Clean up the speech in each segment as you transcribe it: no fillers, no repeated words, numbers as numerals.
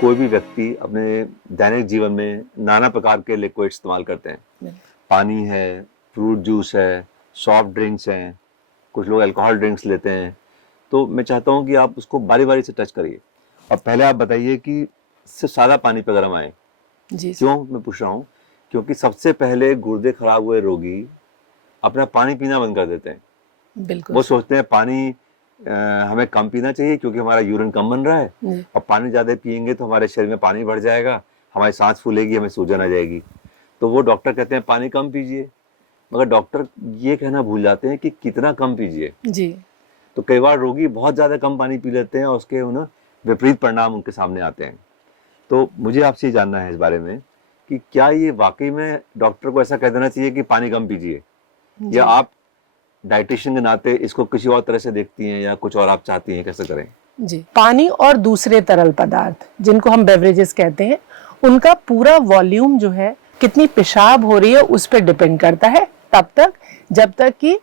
कोई भी व्यक्ति अपने दैनिक जीवन में नाना प्रकार के लिक्विड इस्तेमाल करते हैं। पानी है, फ्रूट जूस है, सॉफ्ट ड्रिंक्स हैं, कुछ लोग अल्कोहल ड्रिंक्स लेते हैं। तो मैं चाहता हूँ कि आप उसको बारी-बारी से टच करिए और पहले आप बताइए कि सिर्फ सादा पानी पे अगर हम आए, जी क्यों मैं पूछ रहा हूँ? क्योंकि सबसे पहले गुर्दे खराब हुए रोगी अपना पानी पीना बंद कर देते हैं। बिल्कुल वो सोचते हैं पानी हमें कम पीना चाहिए क्योंकि हमारा यूरिन कम बन रहा है जी और पानी ज़्यादा पिएंगे तो हमारे शरीर में पानी बढ़ जाएगा, हमारी सांस फूलेगी, हमें सूजन आ जाएगी। तो वो डॉक्टर कहते हैं पानी कम पीजिए, मगर डॉक्टर ये कहना भूल जाते हैं कि कितना कम पीजिए। जी तो कई बार रोगी बहुत ज़्यादा कम पानी पी लेते हैं और उसके उन्हें विपरीत परिणाम उनके सामने आते हैं। तो मुझे आपसे ये जानना है इस बारे में कि क्या ये वाकई में डॉक्टर को ऐसा कह देना चाहिए कि पानी कम पीजिए, या आप डाइटिशियन के नाते इसको किसी और तरह से देखती हैं या कुछ और आप चाहती हैं, कैसे करें? जी पानी और दूसरे तरल पदार्थ जिनको हम बेवरेजेस कहते हैं, उनका पूरा वॉल्यूम जो है, कितनी पेशाब हो रही है उस पर डिपेंड करता है, तब तक जब तक कि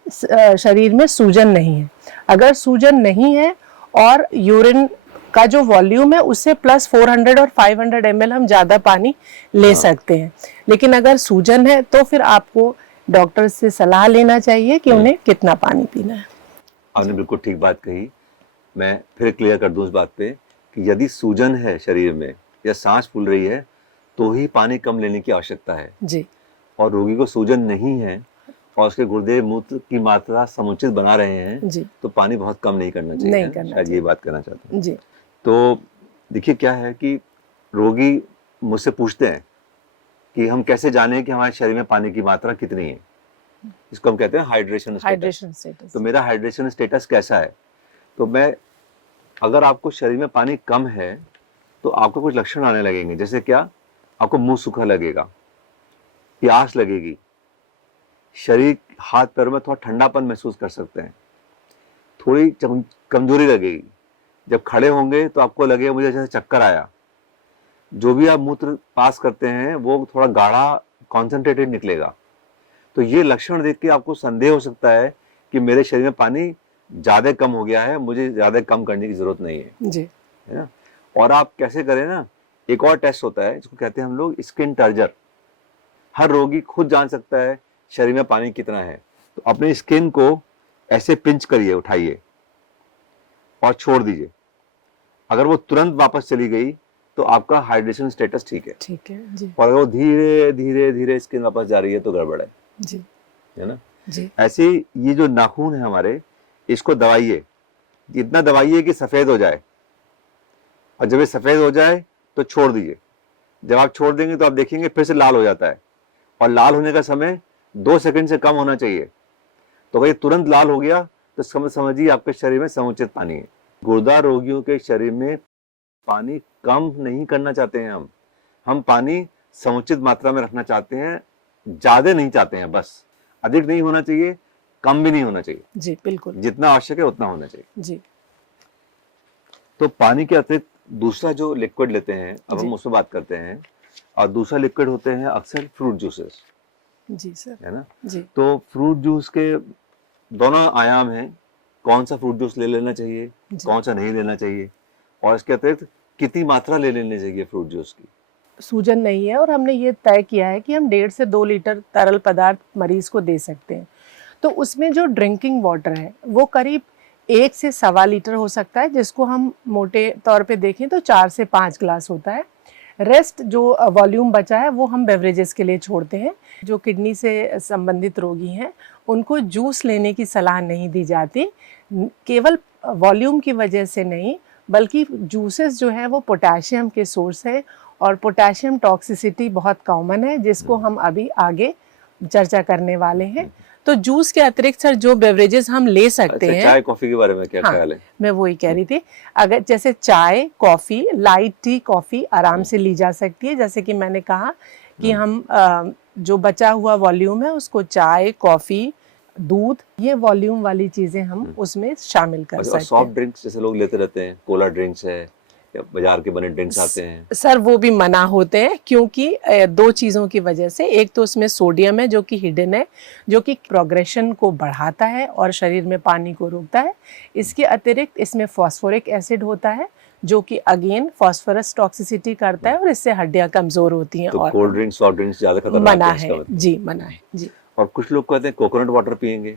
शरीर में सूजन नहीं है। अगर सूजन नहीं है और यूरिन का जो वॉल्यूम है उससे प्लस 400 और 500 ml हम ज़्यादा पानी ले सकते हैं। लेकिन अगर सूजन है तो फिर आपको डॉक्टर से सलाह लेना चाहिए कि उन्हें कितना पानी पीना है। आपने बिल्कुल ठीक बात कही। मैं फिर क्लियर कर दूं इस बात पे कि यदि सूजन है शरीर में या सांस फूल रही है तो ही पानी कम लेने की आवश्यकता है। जी और रोगी को सूजन नहीं है और उसके गुर्दे मूत्र की मात्रा समुचित बना रहे हैं जी तो पानी बहुत कम नहीं करना चाहिए। नहीं करना शायद ये बात करना चाहते हैं। जी तो देखिए क्या है कि रोगी मुझसे पूछते हैं कि हम कैसे जानें कि हमारे शरीर में पानी की मात्रा कितनी है। इसको हम कहते हैं हाइड्रेशन स्टेटस। तो मेरा हाइड्रेशन स्टेटस कैसा है? तो मैं अगर आपको शरीर में पानी कम है तो आपको कुछ लक्षण आने लगेंगे। जैसे क्या? आपको मुंह सूखा लगेगा, प्यास लगेगी, शरीर हाथ पैरों में थोड़ा ठंडापन महसूस कर सकते हैं, थोड़ी कमजोरी लगेगी। जब खड़े होंगे तो आपको लगेगा मुझे जैसे चक्कर आया। जो भी आप मूत्र पास करते हैं वो थोड़ा गाढ़ा कॉन्सेंट्रेटेड निकलेगा। तो ये लक्षण देख के आपको संदेह हो सकता है कि मेरे शरीर में पानी ज्यादा कम हो गया है, मुझे ज्यादा कम करने की जरूरत नहीं है। जी है ना? और आप कैसे करें ना, एक और टेस्ट होता है जिसको कहते हैं हम लोग स्किन टर्जर। हर रोगी खुद जान सकता है शरीर में पानी कितना है। तो अपने स्किन को ऐसे पिंच करिए, उठाइए और छोड़ दीजिए। अगर वो तुरंत वापस चली गई तो आपका हाइड्रेशन स्टेटस ठीक है जी और अगर वो धीरे धीरे धीरे स्किन वापस जा रही है तो गड़बड़ है। जी है ना? जी ऐसे ये जो नाखून है हमारे, इसको दबाइए, इतना दबाइए कि सफेद हो जाए और जब ये सफेद हो जाए तो छोड़ दीजिए। जब आप छोड़ देंगे तो आप देखेंगे फिर से लाल हो जाता है और लाल होने का समय 2 सेकंड से कम होना चाहिए। तो अगर ये तुरंत लाल हो गया तो समझिए आपके शरीर में समुचित पानी है। गुर्दा रोगियों के शरीर में पानी कम नहीं करना चाहते हैं हम पानी समुचित मात्रा में रखना चाहते हैं, ज्यादा नहीं चाहते हैं। बस अधिक नहीं होना चाहिए, कम भी नहीं होना चाहिए। जी बिल्कुल जितना आवश्यक है उतना होना चाहिए। जी तो पानी के अतिरिक्त दूसरा जो लिक्विड लेते हैं, अब हम उसमें बात करते हैं। और दूसरा लिक्विड होते हैं अक्सर फ्रूट जूसेस। जी सर है ना? जी तो फ्रूट जूस के दोनों आयाम हैं। कौन सा फ्रूट जूस ले लेना चाहिए, कौन सा नहीं लेना चाहिए, और इसके अतिरिक्त कितनी मात्रा ले लेनी चाहिए फ्रूट जूस की। सूजन नहीं है और हमने ये तय किया है कि हम 1.5 से 2 लीटर तरल पदार्थ मरीज को दे सकते हैं। तो उसमें जो ड्रिंकिंग वाटर है वो करीब 1 से 1.25 लीटर हो सकता है, जिसको हम मोटे तौर पे देखें तो 4 से 5 ग्लास होता है। रेस्ट जो वॉल्यूम बचा है वो हम बेवरेजेस के लिए छोड़ते हैं। जो किडनी से संबंधित रोगी हैं उनको जूस लेने की सलाह नहीं दी जाती, केवल वॉल्यूम की वजह से नहीं, बल्कि जूसेस जो है वो पोटेशियम के सोर्स है और पोटेशियम टॉक्सिसिटी बहुत कॉमन है, जिसको हम अभी आगे चर्चा करने वाले हैं। तो जूस के अतिरिक्त सर जो बेवरेजेस हम ले सकते हैं। चाय कॉफी के बारे में क्या ख्याल है? मैं वही कह रही थी, अगर जैसे चाय कॉफी, लाइट टी कॉफी आराम से ली जा सकती है। जैसे कि मैंने कहा कि हम जो बचा हुआ वॉल्यूम है उसको चाय कॉफी दूध, ये वॉल्यूम वाली चीजें हम उसमें शामिल कर सकते हैं। सॉफ्ट ड्रिंक्स जैसे लोग लेते रहते हैं, कोला ड्रिंक्स है या बाजार के बने ड्रिंक्स आते हैं, सर वो भी मना होते हैं, क्योंकि 2 चीज़ों की वजह से। एक तो उसमें सोडियम है जो कि हिडन है, जो कि प्रोग्रेशन को बढ़ाता है और शरीर में पानी को रोकता है। इसके अतिरिक्त इसमें फॉस्फोरिक एसिड होता है जो कि अगेन फास्फोरस टॉक्सिसिटी करता है और इससे हड्डियां कमजोर होती हैं। तो और कोल्ड ड्रिंक्स सॉफ्ट ड्रिंक्स ज्यादा खतरनाक मना है इसका है मतलब। जी, मना है जी। और कुछ लोग कहते हैं कोकोनट वाटर पियेंगे।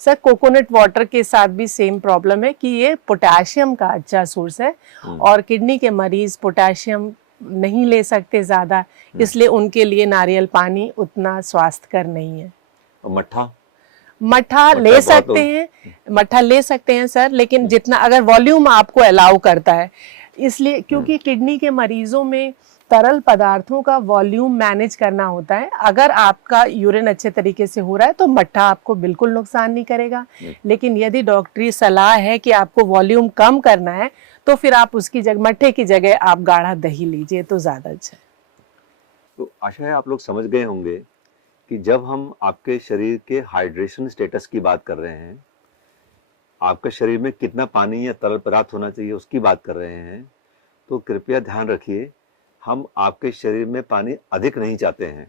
सर कोकोनट वाटर के साथ भी सेम प्रॉब्लम है कि ये पोटेशियम का अच्छा सोर्स है और किडनी के मरीज पोटेशियम नहीं ले सकते ज़्यादा, इसलिए उनके लिए नारियल पानी उतना स्वास्थ्यकर नहीं है। और मट्ठा मट्ठा ले सकते हैं, मट्ठा ले सकते हैं सर, लेकिन जितना अगर वॉल्यूम आपको अलाउ करता है, इसलिए क्योंकि किडनी के मरीजों में तरल पदार्थों का वॉल्यूम मैनेज करना होता है। अगर आपका यूरिन अच्छे तरीके से हो रहा है तो मट्ठा आपको बिल्कुल नुकसान नहीं करेगा, लेकिन यदि डॉक्टरी सलाह है कि आपको वॉल्यूम कम करना है तो फिर आप उसकी जगह मट्ठे की जगह आप गाढ़ा दही लीजिए तो ज़्यादा अच्छा है। तो आशा है आप लोग समझ गए होंगे कि जब हम आपके शरीर के हाइड्रेशन स्टेटस की बात कर रहे हैं, आपके शरीर में कितना पानी या तरल पदार्थ होना चाहिए उसकी बात कर रहे हैं, तो कृपया ध्यान रखिए हम आपके शरीर में पानी अधिक नहीं चाहते हैं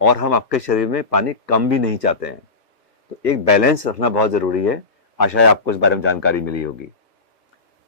और हम आपके शरीर में पानी कम भी नहीं चाहते हैं। तो एक बैलेंस रखना बहुत ज़रूरी है। आशा है आपको इस बारे में जानकारी मिली होगी।